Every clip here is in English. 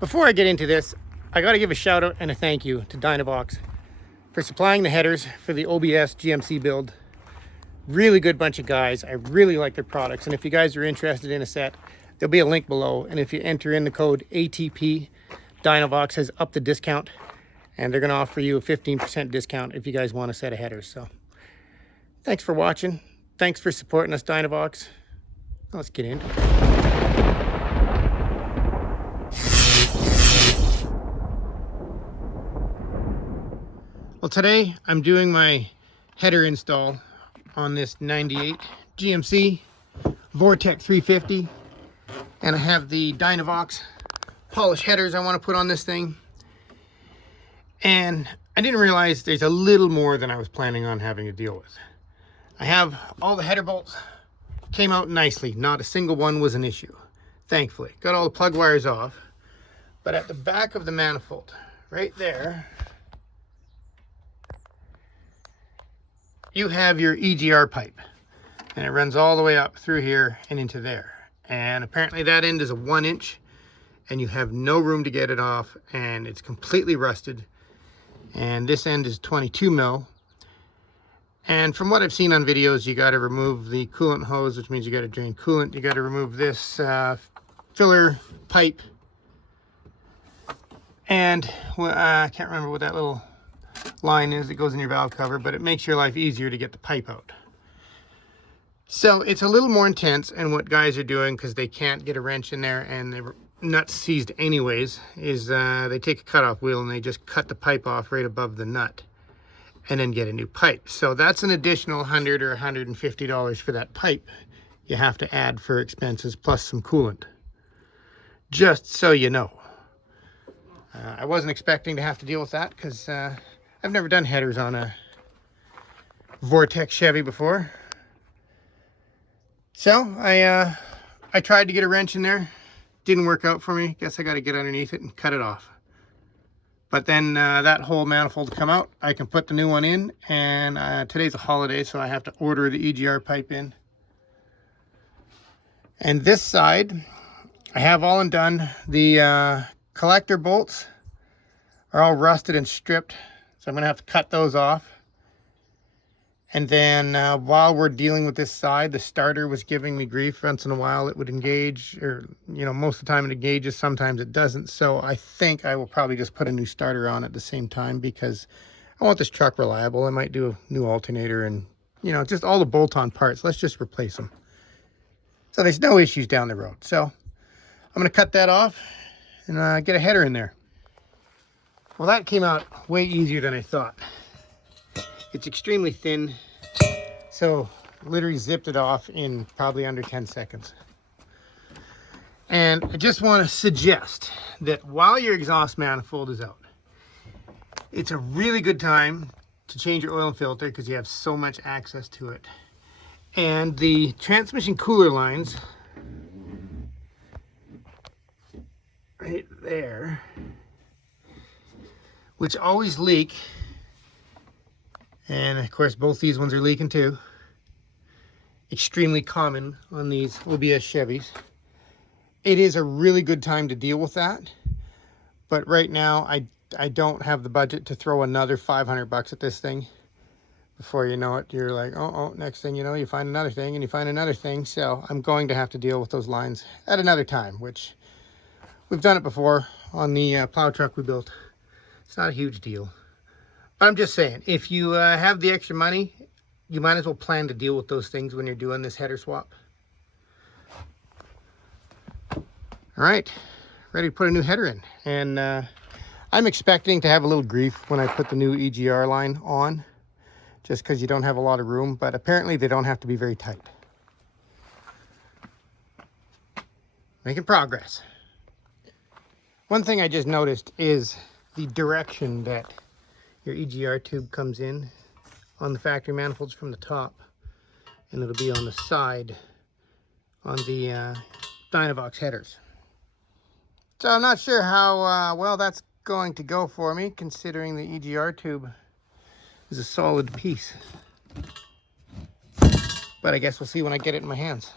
Before I get into this, I got to give a shout out and a thank you to Dynovox for supplying the headers for the OBS GMC build. Really good bunch of guys. I really like their products. And if you guys are interested in a set, there'll be a link below. And if you enter in the code ATP, Dynovox has upped the discount. And they're going to offer you a 15% discount if you guys want a set of headers. So thanks for watching. Thanks for supporting us, Dynovox. Let's get into it. Well, today I'm doing my header install on this 98 GMC Vortec 350, and I have the Dynovox polished headers I want to put on this thing. And I didn't realize there's a little more than I was planning on having to deal with. I have all the header bolts, came out nicely, not a single one was an issue, thankfully. Got all the plug wires off, but at the back of the manifold, right there, you have your EGR pipe, and it runs all the way up through here and into there. And apparently that end is a 1-inch, and you have no room to get it off, and it's completely rusted. And this end is 22 mil. And from what I've seen on videos, you got to remove the coolant hose, which means you got to drain coolant. You got to remove this filler pipe, and I can't remember what that little line is that goes in your valve cover, but it makes your life easier to get the pipe out. So it's a little more intense, and what guys are doing, because they can't get a wrench in there and the nut's seized anyways, is they take a cutoff wheel and they just cut the pipe off right above the nut and then get a new pipe. So that's an additional $100 or $150 for that pipe you have to add for expenses, plus some coolant, just so you know. I wasn't expecting to have to deal with that, because I've never done headers on a Vortec Chevy before. So I tried to get a wrench in there. Didn't work out for me. Guess I got to get underneath it and cut it off. But then that whole manifold to come out, I can put the new one in. And today's a holiday, so I have to order the EGR pipe in. And this side, I have all undone. The collector bolts are all rusted and stripped, so I'm going to have to cut those off. And then while we're dealing with this side, the starter was giving me grief. Once in a while it would engage, or most of the time it engages, sometimes it doesn't. So I think I will probably just put a new starter on at the same time, because I want this truck reliable. I might do a new alternator and just all the bolt-on parts. Let's just replace them, so there's no issues down the road. So I'm going to cut that off and get a header in there. Well, that came out way easier than I thought. It's extremely thin, so literally zipped it off in probably under 10 seconds. And I just want to suggest that while your exhaust manifold is out, it's a really good time to change your oil and filter, because you have so much access to it. And the transmission cooler lines right there, which always leak, and of course both these ones are leaking too. Extremely common on these OBS Chevys. It is a really good time to deal with that, but right now I don't have the budget to throw another 500 bucks at this thing. Before you know it, you're like, oh, next thing you know, you find another thing and you find another thing. So I'm going to have to deal with those lines at another time, which we've done it before on the plow truck we built. It's not a huge deal. But I'm just saying, if you have the extra money, you might as well plan to deal with those things when you're doing this header swap. All right, ready to put a new header in. And I'm expecting to have a little grief when I put the new EGR line on, just because you don't have a lot of room, but apparently they don't have to be very tight. Making progress. One thing I just noticed is the direction that your EGR tube comes in on the factory manifolds from the top, and it'll be on the side on the Dynovox headers. So I'm not sure how well that's going to go for me, considering the EGR tube is a solid piece. But I guess we'll see when I get it in my hands.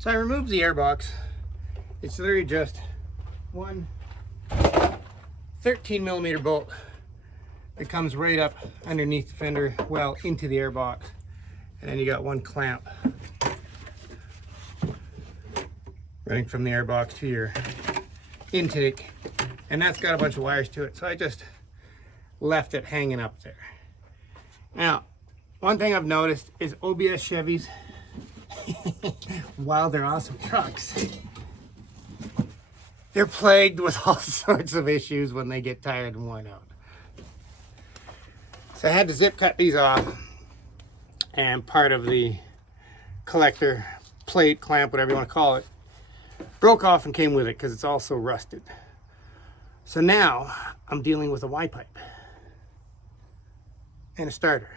So I removed the airbox. It's literally just one 13mm bolt that comes right up underneath the fender well into the airbox. And then you got one clamp running from the airbox to your intake. And that's got a bunch of wires to it. So I just left it hanging up there. Now, one thing I've noticed is OBS Chevys, while they're awesome trucks, they're plagued with all sorts of issues when they get tired and worn out. So I had to zip cut these off, and part of the collector plate, clamp, whatever you want to call it, broke off and came with it because it's also rusted. So now I'm dealing with a Y-pipe and a starter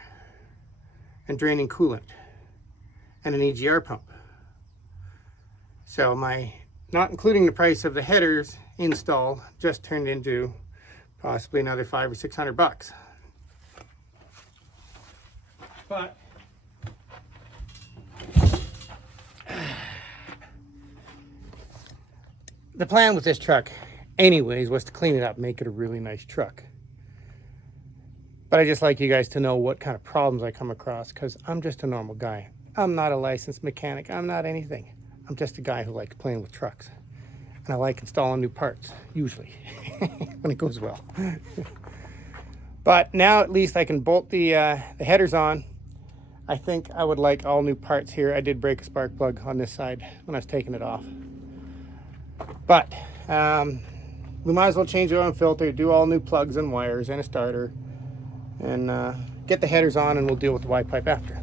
and draining coolant and an EGR pump. So my, not including the price of the headers install, just turned into possibly another $500 or $600. But the plan with this truck anyways was to clean it up, make it a really nice truck. But I just like you guys to know what kind of problems I come across, because I'm just a normal guy. I'm not a licensed mechanic. I'm not anything. I'm just a guy who likes playing with trucks. And I like installing new parts, usually, when it goes well. But now at least I can bolt the headers on. I think I would like all new parts here. I did break a spark plug on this side when I was taking it off. But we might as well change the oil and filter, do all new plugs and wires and a starter, and get the headers on, and we'll deal with the Y-pipe after.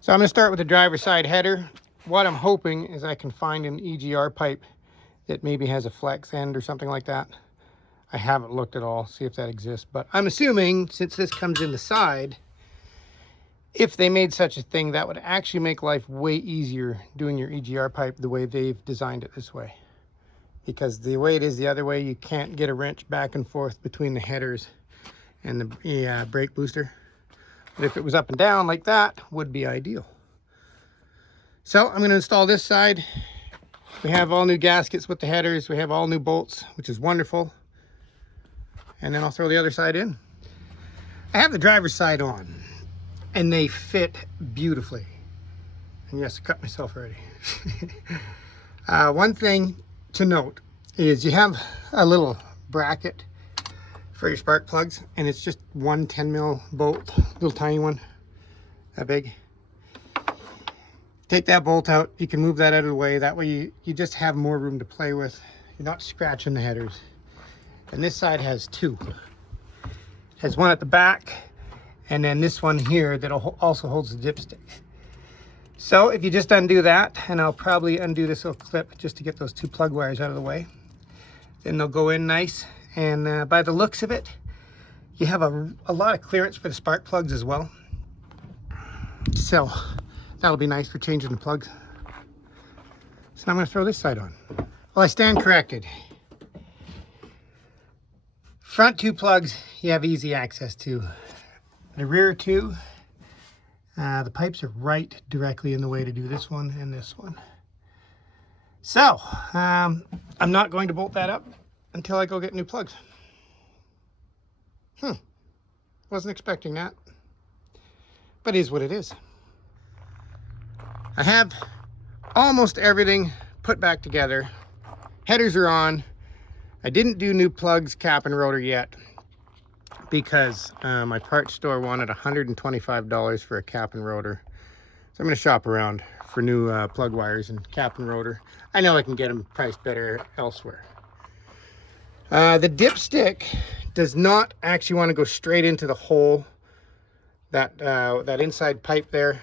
So I'm going to start with the driver's side header. What I'm hoping is I can find an EGR pipe that maybe has a flex end or something like that. I haven't looked at all, see if that exists, but I'm assuming since this comes in the side, if they made such a thing, that would actually make life way easier doing your EGR pipe the way they've designed it this way. Because the way it is the other way, you can't get a wrench back and forth between the headers and the brake booster. But if it was up and down like that, would be ideal. So I'm going to install this side. We have all new gaskets with the headers. We have all new bolts, which is wonderful. And then I'll throw the other side in. I have the driver's side on, and they fit beautifully. And yes, I cut myself already. One thing to note is you have a little bracket for your spark plugs, and it's just one 10mm bolt, little tiny one, that big. Take that bolt out, you can move that out of the way. That way you just have more room to play with. You're not scratching the headers. And this side has two. It has one at the back, and then this one here that also holds the dipstick. So if you just undo that, and I'll probably undo this little clip just to get those two plug wires out of the way, then they'll go in nice. And by the looks of it, you have a lot of clearance for the spark plugs as well. So that'll be nice for changing the plugs. So now I'm going to throw this side on. Well, I stand corrected. Front two plugs you have easy access to. The rear two, the pipes are right directly in the way to do this one and this one. So I'm not going to bolt that up until I go get new plugs. Wasn't expecting that, but it is what it is. I have almost everything put back together. Headers are on. I didn't do new plugs, cap and rotor yet because my parts store wanted $125 for a cap and rotor. So I'm going to shop around for new plug wires and cap and rotor. I know I can get them priced better elsewhere. The dipstick does not actually want to go straight into the hole. That inside pipe there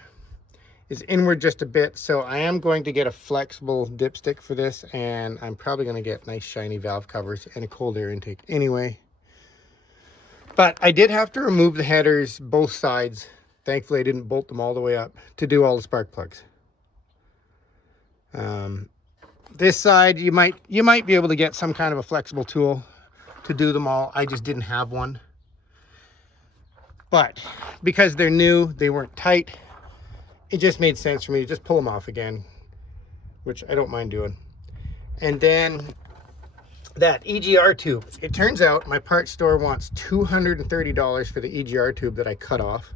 is inward just a bit, so I am going to get a flexible dipstick for this, and I'm probably going to get nice shiny valve covers and a cold air intake anyway. But I did have to remove the headers both sides. Thankfully I didn't bolt them all the way up to do all the spark plugs. This side you might be able to get some kind of a flexible tool to do them all. I just didn't have one. But because they're new, they weren't tight, it just made sense for me to just pull them off again, which I don't mind doing. And then that EGR tube. It turns out my parts store wants $230 for the EGR tube that I cut off.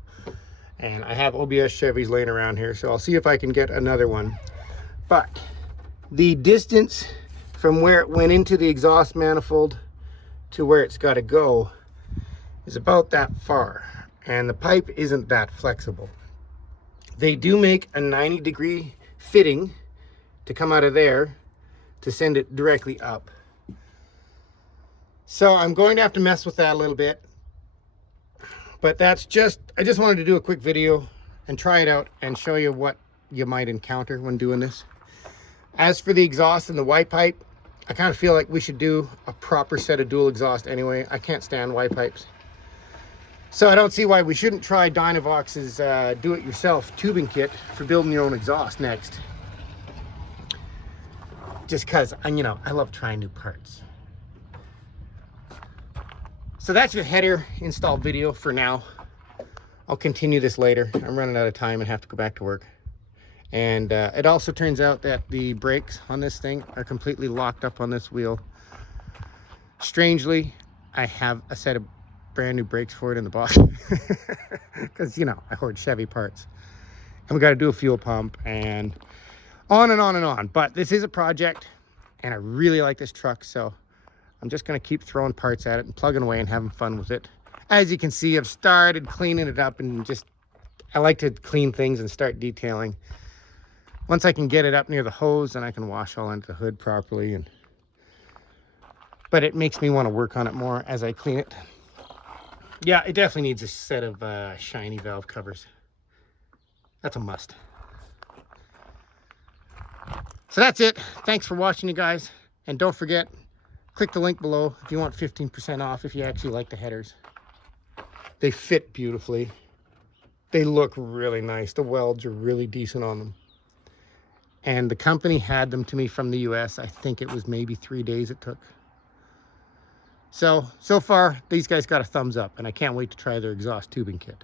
And I have OBS Chevys laying around here, so I'll see if I can get another one. But the distance from where it went into the exhaust manifold to where it's got to go is about that far. And the pipe isn't that flexible. They do make a 90-degree fitting to come out of there to send it directly up. So I'm going to have to mess with that a little bit. But that's just, I just wanted to do a quick video and try it out and show you what you might encounter when doing this. As for the exhaust and the white pipe, I kind of feel like we should do a proper set of dual exhaust anyway. I can't stand white pipes. So I don't see why we shouldn't try Dynovox's do-it-yourself tubing kit for building your own exhaust next. Just because, you know, I love trying new parts. So that's your header install video for now. I'll continue this later. I'm running out of time and have to go back to work. And it also turns out that the brakes on this thing are completely locked up on this wheel. Strangely, I have a set of brand new brakes for it in the box. Because, you know, I hoard Chevy parts. And we got to do a fuel pump and on and on and on. But this is a project and I really like this truck. So I'm just going to keep throwing parts at it and plugging away and having fun with it. As you can see, I've started cleaning it up and just, I like to clean things and start detailing. Once I can get it up near the hose, then I can wash all into the hood properly. But it makes me want to work on it more as I clean it. Yeah, it definitely needs a set of shiny valve covers. That's a must. So that's it. Thanks for watching, you guys. And don't forget, click the link below if you want 15% off if you actually like the headers. They fit beautifully. They look really nice. The welds are really decent on them. And the company had them to me from the US. I think it was maybe 3 days it took. So far, these guys got a thumbs up, and I can't wait to try their exhaust tubing kit.